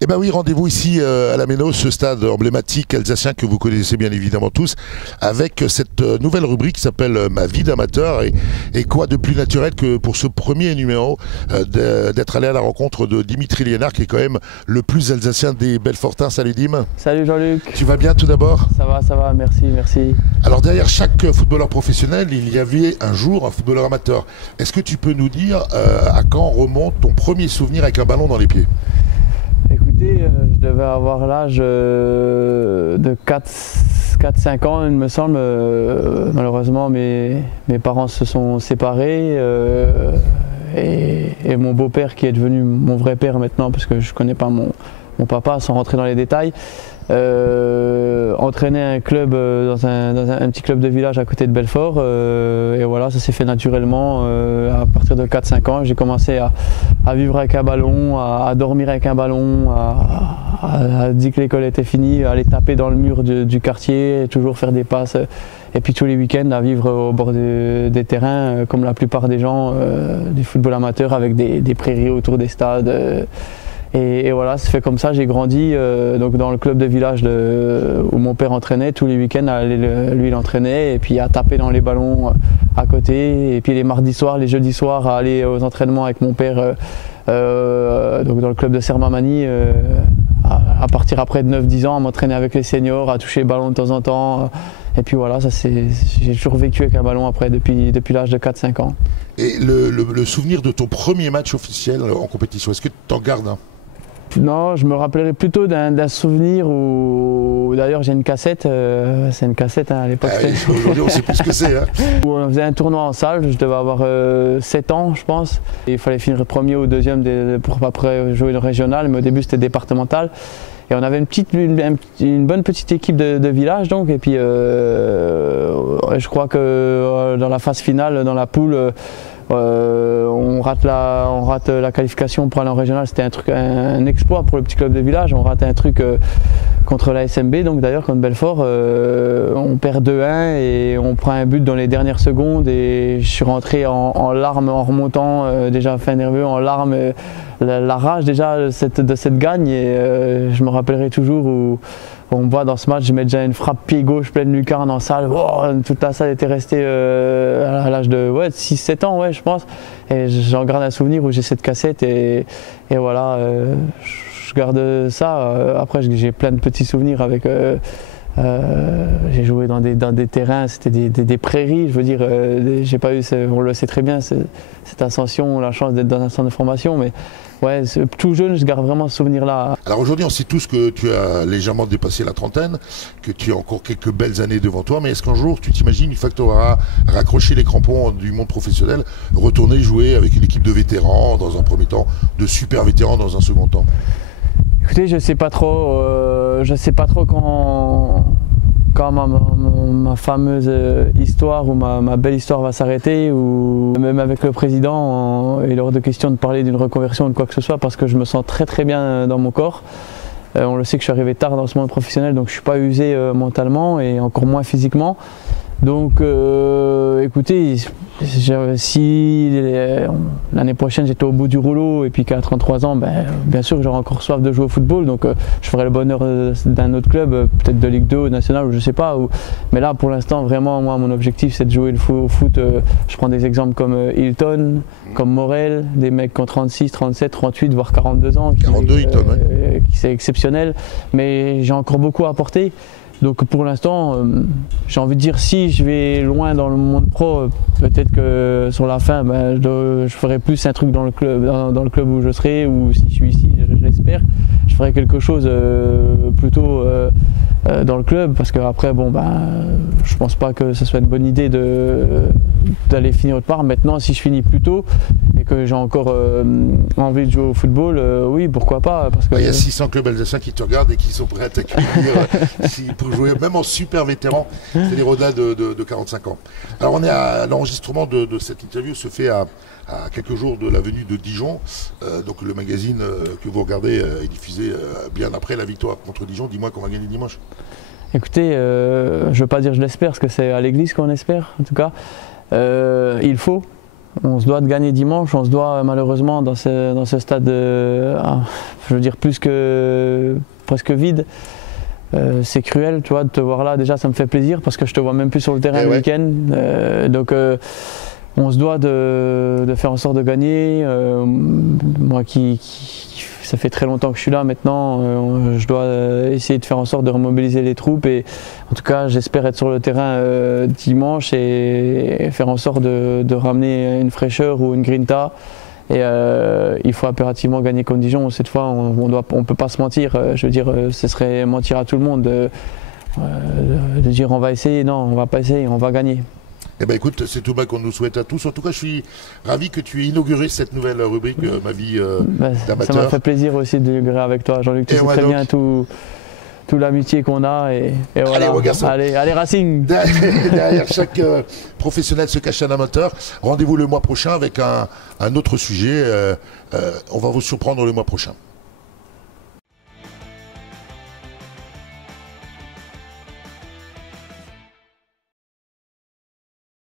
Eh bien oui, rendez-vous ici à la Méno, ce stade emblématique alsacien que vous connaissez bien évidemment tous, avec cette nouvelle rubrique qui s'appelle Ma vie d'amateur. Et quoi de plus naturel que pour ce premier numéro d'être allé à la rencontre de Dimitri Liénard, qui est quand même le plus alsacien des Belfortins. Salut Dim. Salut Jean-Luc. Tu vas bien tout d'abord? Ça va, merci, merci. Alors derrière chaque footballeur professionnel, il y avait un jour un footballeur amateur. Est-ce que tu peux nous dire à quand remonte ton premier souvenir avec un ballon dans les pieds? Écoutez, je devais avoir l'âge de 4-5 ans, il me semble. Malheureusement, mes parents se sont séparés et mon beau-père, qui est devenu mon vrai père maintenant, parce que je ne connais pas mon papa, sans rentrer dans les détails, entraînait un club dans un petit club de village à côté de Belfort, et voilà, ça s'est fait naturellement. À partir de 4-5 ans, j'ai commencé à vivre avec un ballon, à dormir avec un ballon, à dire que l'école était finie, à aller taper dans le mur du quartier, toujours faire des passes, et puis tous les week-ends à vivre au bord des terrains, comme la plupart des gens du football amateur, avec des prairies autour des stades. Et voilà, c'est fait comme ça, j'ai grandi donc dans le club de village où mon père entraînait. Tous les week-ends, lui il entraînait, et puis à taper dans les ballons à côté. Et puis les mardis soirs, les jeudis soirs, à aller aux entraînements avec mon père donc dans le club de Sermamani, à partir après de 9-10 ans, à m'entraîner avec les seniors, à toucher le ballon de temps en temps. Et puis voilà, j'ai toujours vécu avec un ballon après, depuis l'âge de 4-5 ans. Et le souvenir de ton premier match officiel en compétition, est-ce que tu en gardes un? Non, je me rappellerai plutôt d'un souvenir où, d'ailleurs, j'ai une cassette, c'est une cassette à l'époque. Aujourd'hui, on sait plus ce que c'est. Hein. Où on faisait un tournoi en salle, je devais avoir 7 ans, je pense. Et il fallait finir premier ou deuxième pour après jouer le régional, mais au début c'était départemental. Et on avait une bonne petite équipe de village, donc. Et puis, je crois que dans la phase finale, dans la poule, on rate la qualification pour aller en régional. C'était un exploit pour le petit club de village. On rate un truc contre la SMB, donc d'ailleurs contre Belfort. On perd 2-1 et on prend un but dans les dernières secondes, et je suis rentré en larmes en remontant, déjà fin nerveux, en larmes, la rage déjà de cette gagne. Et je me rappellerai toujours où on me voit dans ce match, je mets déjà une frappe pied gauche pleine lucarne en salle. Oh, toute la salle était restée à l'âge de 6-7 ans, ouais, je pense. Et j'en garde un souvenir où j'ai cette cassette, et voilà, je garde ça. Après, j'ai plein de petits souvenirs avec. J'ai joué dans des terrains, c'était des prairies, je veux dire, j'ai pas eu, on le sait très bien, cette ascension, la chance d'être dans un centre de formation, mais ouais, tout jeune, je garde vraiment ce souvenir-là. Alors aujourd'hui, on sait tous que tu as légèrement dépassé la trentaine, que tu as encore quelques belles années devant toi, mais est-ce qu'un jour, tu t'imagines, une fois que tu auras raccroché les crampons du monde professionnel, retourner jouer avec une équipe de vétérans dans un premier temps, de super vétérans dans un second temps? Écoutez, je sais pas trop quand ma fameuse histoire ou ma belle histoire va s'arrêter, ou même avec le président, il est hors de question de parler d'une reconversion ou de quoi que ce soit, parce que je me sens très très bien dans mon corps. On le sait que je suis arrivé tard dans ce monde professionnel, donc je ne suis pas usé mentalement et encore moins physiquement. Donc écoutez, si l'année prochaine j'étais au bout du rouleau et puis qu'à 33 ans, bien sûr j'aurai encore soif de jouer au football, donc je ferai le bonheur d'un autre club, peut-être de Ligue 2 ou National, ou je sais pas. Mais là pour l'instant vraiment moi mon objectif c'est de jouer au foot. Je prends des exemples comme Hilton, comme Morel, des mecs qui ont 36, 37, 38 voire 42 ans. 42 Hilton, ouais. C'est exceptionnel, mais j'ai encore beaucoup à apporter. Donc pour l'instant, j'ai envie de dire, si je vais loin dans le monde pro, peut-être que sur la fin, je ferai plus un truc dans le club où je serai, ou si je suis ici, je l'espère, je ferai quelque chose plutôt dans le club, parce qu'après, je pense pas que ce soit une bonne idée d'aller finir autre part. Maintenant, si je finis plus tôt et que j'ai encore envie de jouer au football, oui, pourquoi pas. Parce que, il y a 600 clubs alsaciens qui te regardent et qui sont prêts à t'accueillir pour jouer, même en super vétéran. C'est des rodins de 45 ans. Alors, on est à l'enregistrement de cette interview, se fait à quelques jours de la venue de Dijon. Donc le magazine que vous regardez est diffusé bien après la victoire contre Dijon. Dis-moi qu'on va gagner dimanche. Écoutez, je ne veux pas dire je l'espère, parce que c'est à l'église qu'on espère, en tout cas. Il faut. On se doit de gagner dimanche, on se doit malheureusement dans ce stade, je veux dire plus que presque vide. C'est cruel, tu vois, de te voir là. Déjà, ça me fait plaisir parce que je te vois même plus sur le terrain le week-end. Donc, on se doit de faire en sorte de gagner. Moi, ça fait très longtemps que je suis là maintenant. Je dois essayer de faire en sorte de remobiliser les troupes. Et en tout cas, j'espère être sur le terrain dimanche et faire en sorte de ramener une fraîcheur ou une grinta. Et il faut impérativement gagner contre Dijon. Cette fois, on peut pas se mentir. Je veux dire, ce serait mentir à tout le monde de dire on va essayer. Non, on va pas essayer, on va gagner. Eh ben écoute, c'est tout bas qu'on nous souhaite à tous. En tout cas, je suis ravi que tu aies inauguré cette nouvelle rubrique, ma vie d'amateur. Ça m'a fait plaisir aussi d'inaugurer avec toi, Jean-Luc. Tu sais très bien tout l'amitié qu'on a et voilà. Allez Racing. Derrière chaque professionnel se cache un amateur. Rendez-vous le mois prochain avec un autre sujet. On va vous surprendre le mois prochain.